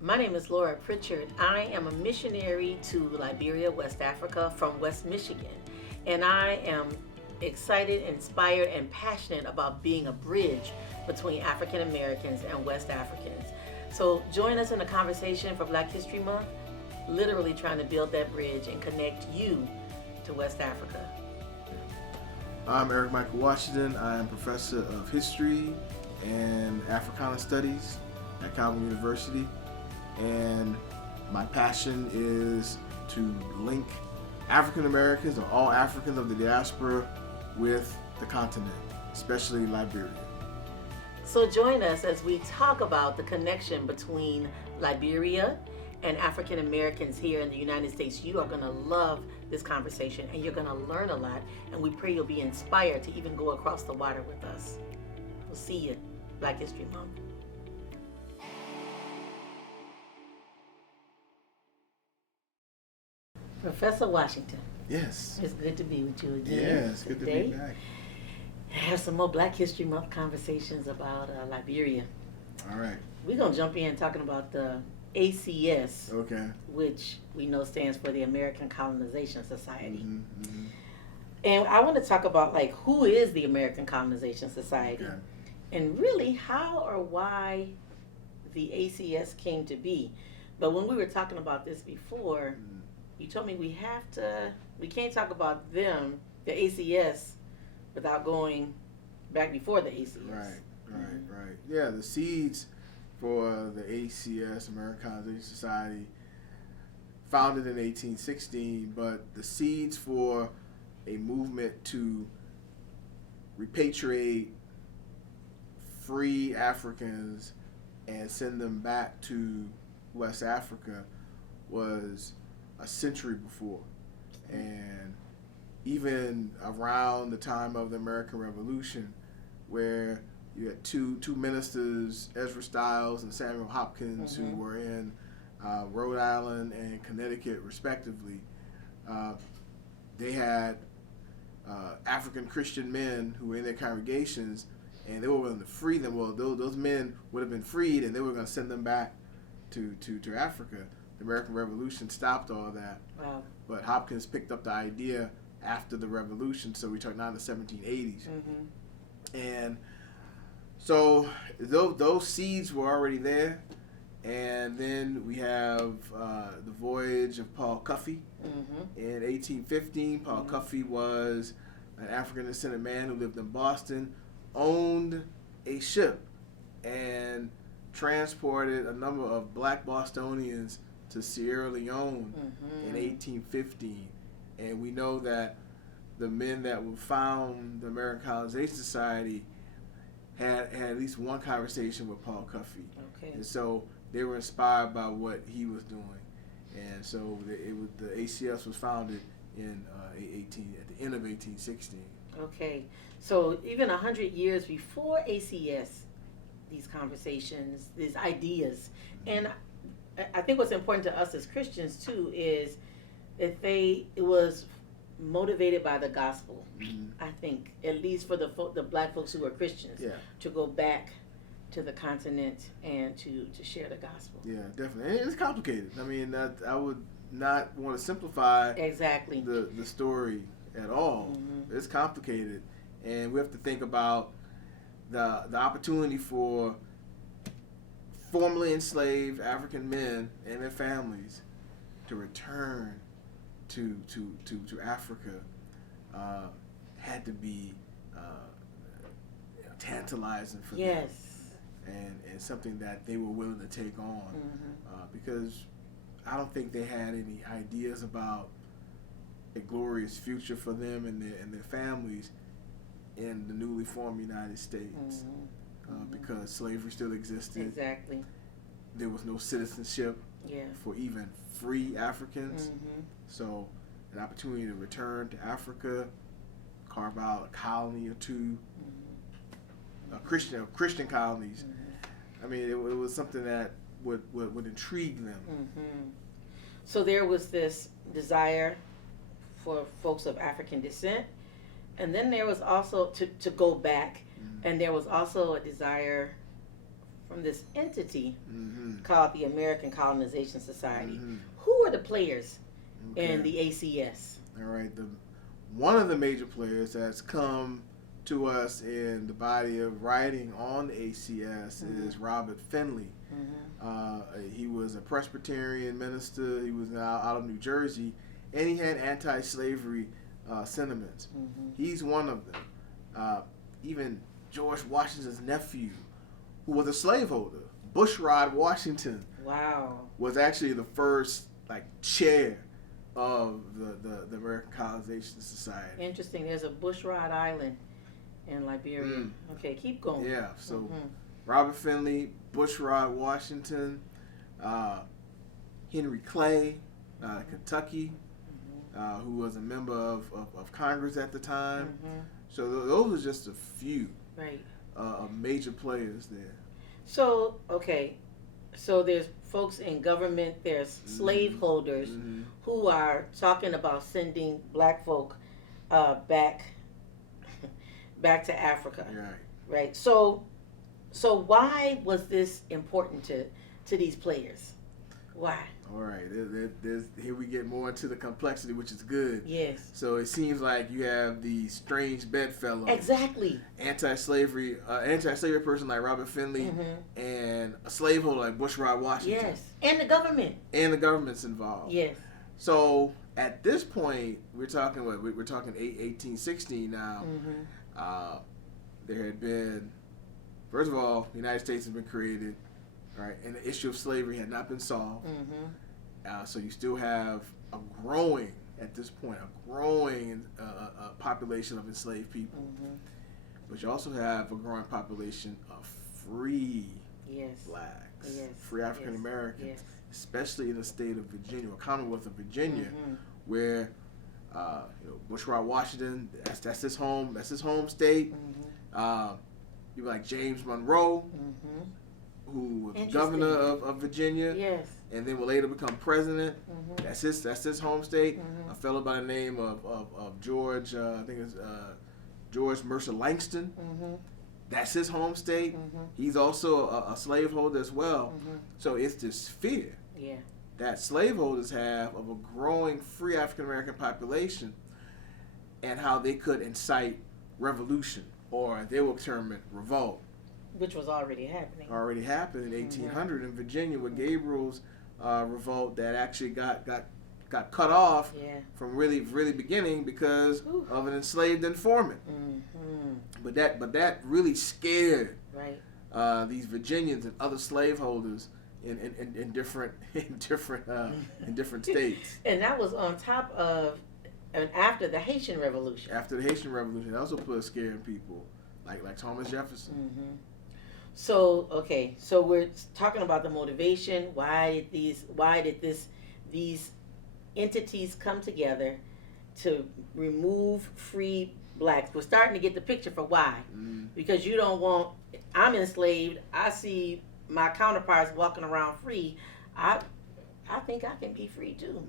My name is Laura Pritchard. I am a missionary to Liberia, West Africa from West Michigan. And I am excited, inspired, and passionate about being a bridge between African Americans and West Africans. So join us in a conversation for Black History Month, literally trying to build that bridge and connect you to West Africa. I'm Eric Michael Washington. I am professor of history and Africana studies at Calvin University. And my passion is to link African Americans or all Africans of the diaspora with the continent, especially Liberia. So join us as we talk about the connection between Liberia and African Americans here in the United States. You are going to love this conversation and you're going to learn a lot, and we pray you'll be inspired to even go across the water with us. We'll see you Black History Month. Professor Washington. Yes. It's good to be with you again. Yeah, it's good to be back. Have some more Black History Month conversations about Liberia. All right. We're going to jump in talking about the ACS, Okay. which we know stands for the American Colonization Society. Mm-hmm. And I want to talk about, like, who is the American Colonization Society? Okay. And really how or why the ACS came to be. But when we were talking about this before, you told me we can't talk about them, the ACS, without going back before the ACS. Right. Yeah, the seeds for the ACS, American Colonization Society, founded in 1816, but the seeds for a movement to repatriate free Africans and send them back to West Africa was a century before. And even around the time of the American Revolution, where you had two ministers, Ezra Stiles and Samuel Hopkins, who were in Rhode Island and Connecticut respectively, they had African Christian men who were in their congregations, and they were willing to free them. Well, those men would have been freed, and they were going to send them back to Africa. The American Revolution stopped all that. Wow. But Hopkins picked up the idea after the Revolution, so we talk now in the 1780s. And so those seeds were already there. And then we have the voyage of Paul Cuffey in 1815. Paul Cuffey was an African descendant man who lived in Boston, owned a ship, and transported a number of black Bostonians to Sierra Leone in 1815. And we know that the men that would found the American Colonization Society had at least one conversation with Paul Cuffey. Okay. And so they were inspired by what he was doing. And so the ACS was founded in at the end of 1816. Okay. So even 100 years before ACS, these conversations, these ideas, and I think what's important to us as Christians too is that it was motivated by the gospel. I think, at least for the black folks who are Christians, to go back to the continent and to share the gospel. Yeah, definitely. And it's complicated. I mean, I would not want to simplify exactly the story at all. It's complicated, and we have to think about the opportunity for formerly enslaved African men and their families to return to Africa had to be tantalizing for them, and something that they were willing to take on, because I don't think they had any ideas about a glorious future for them and their families in the newly formed United States. Because slavery still existed. Exactly. There was no citizenship for even free Africans. So an opportunity to return to Africa, carve out a colony or two, Christian colonies. I mean, it was something that would intrigue them. So there was this desire for folks of African descent, and then there was also to go back. And there was also a desire from this entity Mm-hmm. called the American Colonization Society. Mm-hmm. Who are the players in the ACS? All right. One of the major players that's come to us in the body of writing on the ACS is Robert Finley. He was a Presbyterian minister. He was out of New Jersey, and he had anti-slavery sentiments. He's one of them. Even George Washington's nephew, who was a slaveholder, Bushrod Washington, Wow. was actually the first chair of the American Colonization Society. Interesting. There's a Bushrod Island in Liberia. Okay, keep going. Yeah, so Robert Finley, Bushrod Washington, Henry Clay, Kentucky, who was a member of Congress at the time. So those are just a few major players there. So, okay, so there's folks in government, there's slaveholders who are talking about sending black folk back to Africa. Right. So why was this important to these players? Why? All right, here we get more into the complexity, which is good. Yes. So it seems like you have the strange bedfellow. Exactly. Anti-slavery person like Robert Finley, and a slaveholder like Bushrod Washington. Yes. And the government. And the government's involved. Yes. So at this point, we're talking 1816 now. There had been, first of all, the United States has been created. Right, and the issue of slavery had not been solved. So you still have a growing population of enslaved people. But you also have a growing population of free blacks, free African Americans, especially in the state of Virginia, or Commonwealth of Virginia, where Bushrod Washington, that's his home state. People like James Monroe, who was governor of Virginia, and then will later become president. That's his home state. A fellow by the name of George, I think it's George Mercer Langston. That's his home state. He's also a slaveholder as well. So it's this fear that slaveholders have of a growing free African American population, and how they could incite revolution, or they will term it revolt. Which was already happening. Already happened in 1800 in Virginia with Gabriel's revolt that actually got cut off from really beginning because of an enslaved informant. But that really scared these Virginians and other slaveholders in different states. And that was on top of and after the Haitian Revolution. After the Haitian Revolution, that also put a scare in people, like Thomas Jefferson. So we're talking about the motivation. Why did these entities come together to remove free blacks? We're starting to get the picture for why. Because you don't want. I'm enslaved. I see my counterparts walking around free. I think I can be free too.